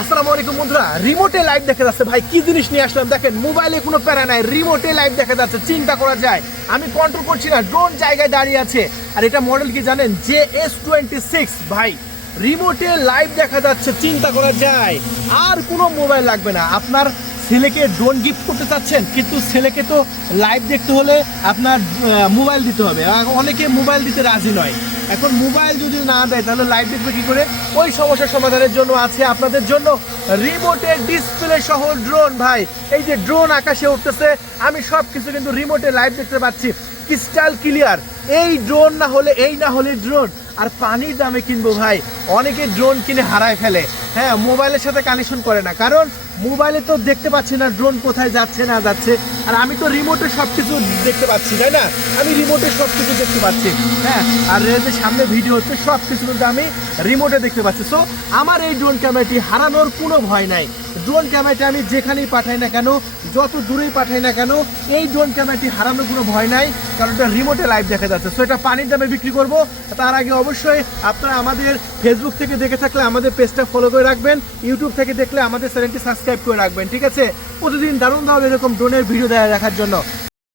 আসসালামু আলাইকুম বন্ধুরা, রিমোটে লাইভ দেখা যাচ্ছে। ভাই কি জিনিস নিয়ে আসলাম দেখেন, মোবাইলে কোনো প্যারা নাই, রিমোটে লাইভ দেখা যাচ্ছে। চিন্তা করা যায়, আমি কন্ট্রোল করছি না, ড্রোন জায়গায় দাঁড়িয়ে আছে। আর এটা মডেল কি জানেন? JS26। ভাই রিমোটে লাইভ দেখা যাচ্ছে, চিন্তা করা যায়। আর কোনো মোবাইল লাগবে না। আপনার ছেলেকে ড্রোন গিফট করতে চাচ্ছেন, কিন্তু ছেলেকে তো লাইভ দেখতে হলে আপনার মোবাইল দিতে হবে। অনেকে মোবাইল দিতে রাজি নয়। এখন মোবাইল যদি না দেয় তাহলে লাইভ দেখবে কি করে? ওই সমস্যার সমাধানের জন্য আছে আপনাদের জন্য রিমোটের ডিসপ্লে সহ ড্রোন। ভাই এই যে ড্রোন আকাশে উঠতেছে, আমি সব কিছু কিন্তু রিমোটে লাইভ দেখতে পাচ্ছি, ক্রিস্টাল ক্লিয়ার। এই ড্রোন না হলে, এই না হলে ড্রোন। আর পানির দামে কিনবো ভাই, অনেকে ড্রোন কিনে হারায় ফেলে। হ্যাঁ, মোবাইলের সাথে কানেকশন করে না, কারণ মোবাইলে তো দেখতে পাচ্ছি না ড্রোন কোথায় যাচ্ছে না যাচ্ছে। আর আমি তো রিমোটে সব কিছু দেখতে পাচ্ছি, তাই না? আমি রিমোটে সব কিছু দেখতে পাচ্ছি। হ্যাঁ, আর যে সামনে ভিডিও হচ্ছে সব কিছু কিন্তু আমি রিমোটে দেখতে পাচ্ছি। সো আমার এই ড্রোন ক্যামেরাটি হারানোর কোনো ভয় নাই। ড্রোন ক্যামেরাটি আমি যেখানেই পাঠাই না কেন, যত দূরেই পাঠাই না কেন, এই ড্রোন ক্যামেরাটি হারানোর কোনো ভয় নাই, কারণ এটা রিমোটে লাইভ দেখা যাচ্ছে। সো এটা পানির দামে বিক্রি করব। তার আগে অবশ্যই আপনারা আমাদের ফেসবুক থেকে দেখে থাকলে আমাদের পেজটা ফলো করে রাখবেন, ইউটিউব থেকে দেখলে আমাদের চ্যানেলটি সাবস্ক্রাইব করে রাখবেন, ঠিক আছে? প্রতিদিন দারুণ দারুণ এরকম ড্রোনের ভিডিও দেখার জন্য।